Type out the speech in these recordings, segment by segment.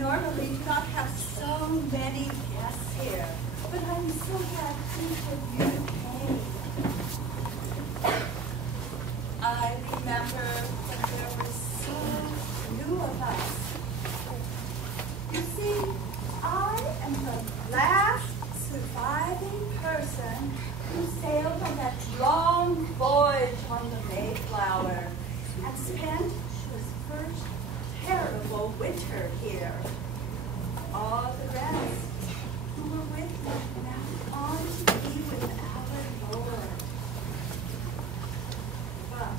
normally do not have so many guests here, but I'm so glad each of you came. I remember when there were so few of us. You see, I am the last surviving person who sailed on that long voyage on the Mayflower and spent his first terrible winter here. All the rest who were with me went on to be with our Lord. But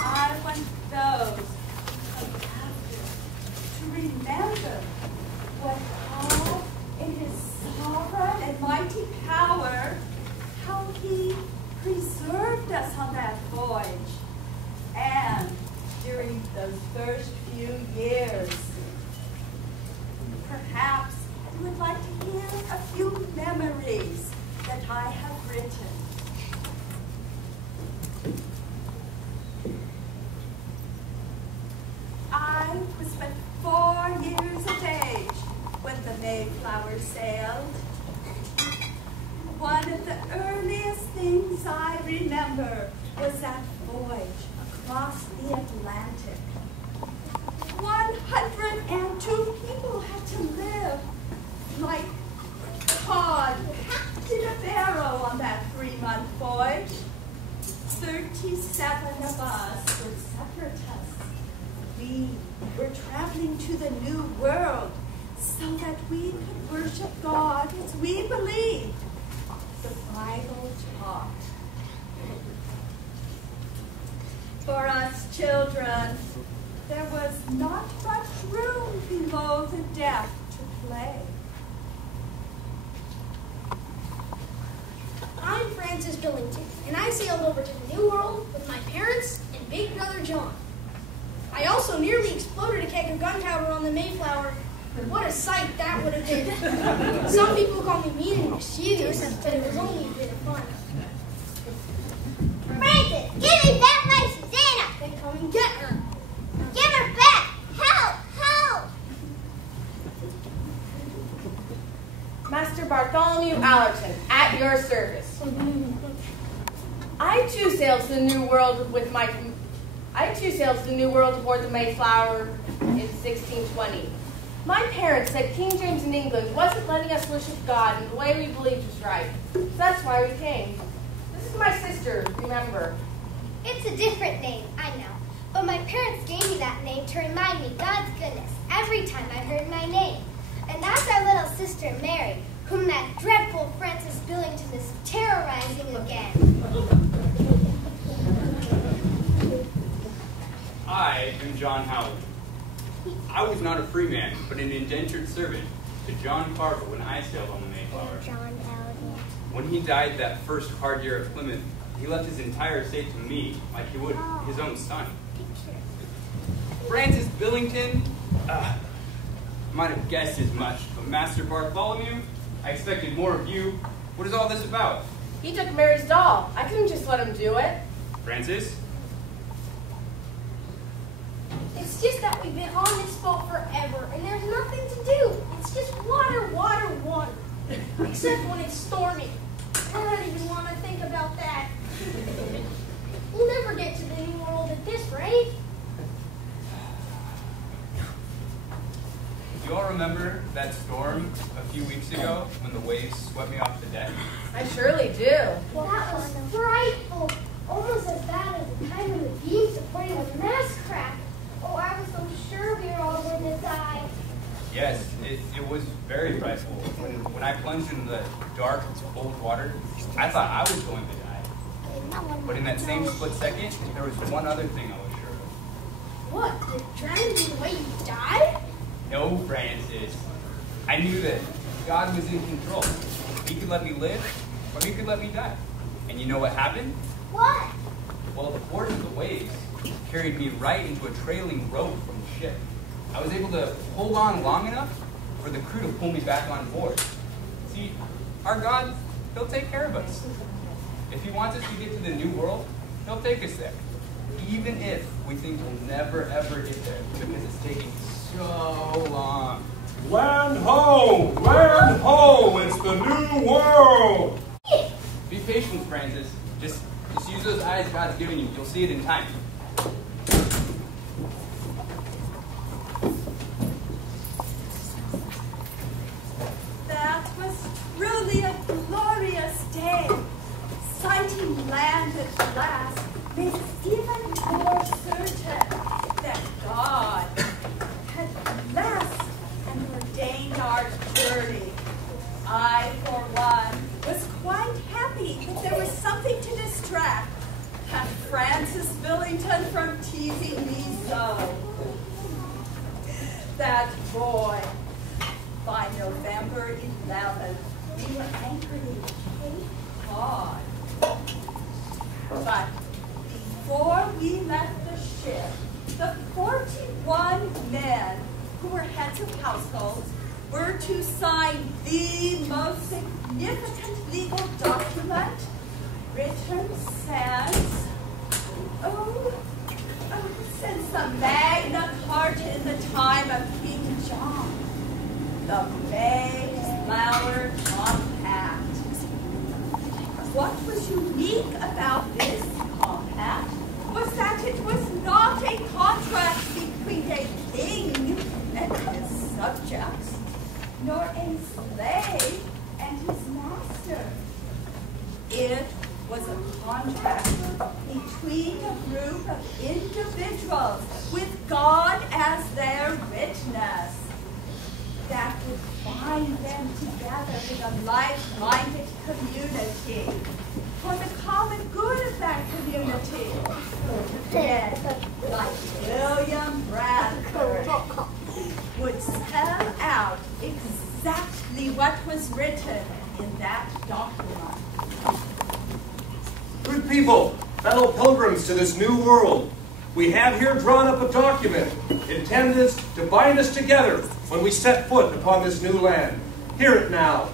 I want those who come after to remember what God, in his sovereign and mighty power, how he preserved us on that voyage and during those first few years. Perhaps you would like to hear a few memories that I have written. I was but 4 years of age when the Mayflower sailed. One of the earliest things I remember was that voyage across the Atlantic. 102 people had to live like cod packed in a barrel on that 3-month voyage. 37 of us were separatists. We were traveling to the New World so that we could worship God as we believed the Bible taught. For us children, there was not much room below the deck to play. I'm Francis Billington, and I sailed over to the New World with my parents and Big Brother John. I also nearly exploded a keg of gunpowder on the Mayflower. What a sight that would have been. Some people call me mean and mischievous, but it was only a bit of fun. Francis, give me back my Susanna! Then come and get her. Give her back! Help! Help! Master Bartholomew Allerton, at your service. I too sailed to the New World aboard the Mayflower in 1620. My parents said King James in England wasn't letting us worship God in the way we believed was right. So that's why we came. This is my sister, remember. It's a different name, I know. But my parents gave me that name to remind me God's goodness every time I heard my name. And that's our little sister Mary, whom that dreadful Francis Billington is terrorizing again. I am John Howard. I was not a free man, but an indentured servant to John Carver when I sailed on the Mayflower. John Howard. When he died that first hard year at Plymouth, he left his entire estate to me, like he would his own son. Francis Billington, might have guessed as much, but Master Bartholomew, I expected more of you. What is all this about? He took Mary's doll. I couldn't just let him do it. Francis? It's just that we've been on this boat forever, and there's nothing to do. It's just water, water, water. Except when it's stormy. I don't even want to think about that. We'll never get to the New World at this rate. Do you all remember that storm a few weeks ago when the waves swept me off the deck? I surely do. Well, that was frightful. Almost as bad as the time when the beam supporting the mast cracked. Oh, I was so sure we were all going to die. Yes, it was very frightful. When I plunged into the dark, cold water, I thought I was going to die. But in that same split second, there was one other thing I was sure of. What? Did drowning be the way you died? No, Francis. I knew that God was in control. He could let me live, or he could let me die. And you know what happened? What? Well, the force of the waves carried me right into a trailing rope from the ship. I was able to hold on long enough for the crew to pull me back on board. See, our God, he'll take care of us. If he wants us to get to the New World, he'll take us there. even if we think we'll never ever get there because it's taking so long. Land ho! Land ho! It's the new world! Be patient, Francis. Just use those eyes God's given you. You'll see it in time. That was truly a glorious day. Sighting land at last made us even more certain that God had blessed and ordained our journey. I, for one, was quite happy that there was something to distract Francis Billington from teasing me so. That boy. By November 11th, we were anchored in Cape Cod. But before we left the ship, the 41 men who were heads of households were to sign the most significant legal document written since the Magna Carta in the time of King John. The Mayflower Compact. What was unique about this compact was that it was not a contract between a king and his subjects, nor a slave and his master. It was a contract between a group of individuals with God as their witness that would bind them together in a like-minded community for the common good of that community. Then, like William Bradford, would spell out exactly what was written in that document. Good people, fellow pilgrims to this new world, we have here drawn up a document intended to bind us together when we set foot upon this new land. Hear it now.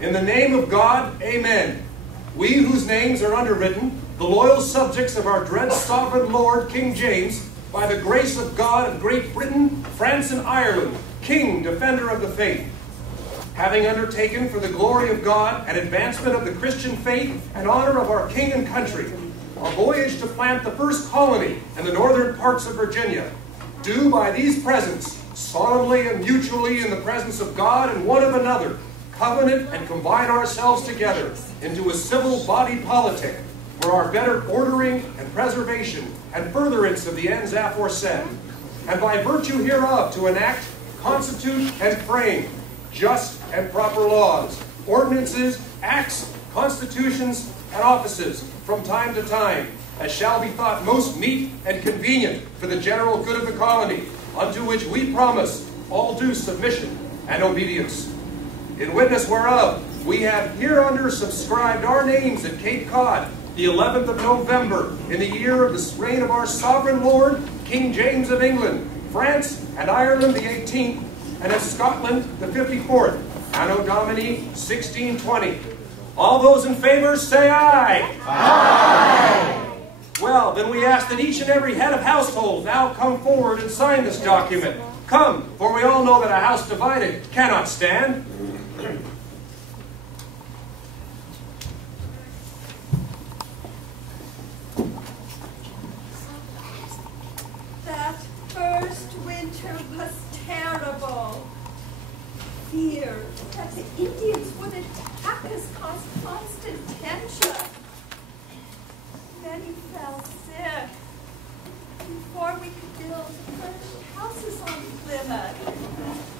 In the name of God, amen. We whose names are underwritten, the loyal subjects of our dread sovereign Lord, King James, by the grace of God of Great Britain, France, and Ireland, King, defender of the faith, having undertaken for the glory of God and advancement of the Christian faith and honor of our king and country, a voyage to plant the first colony in the northern parts of Virginia, do by these presents, solemnly and mutually in the presence of God and one of another, covenant and combine ourselves together into a civil body politic for our better ordering and preservation and furtherance of the ends aforesaid, and by virtue hereof to enact, constitute, and frame just and proper laws, ordinances, acts, constitutions, and offices from time to time, as shall be thought most meet and convenient for the general good of the colony, unto which we promise all due submission and obedience. In witness whereof, we have hereunder subscribed our names at Cape Cod, the 11th of November, in the year of the reign of our sovereign Lord, King James of England, France and Ireland the 18th, and of Scotland the 54th, Anno Domini 1620. All those in favor say aye. Aye. Well, then we ask that each and every head of household now come forward and sign this document. Come, for we all know that a house divided cannot stand. That first winter was terrible. Fear that the Indians would attack us caused constant tension. Many fell sick before we could build fresh houses on Plymouth.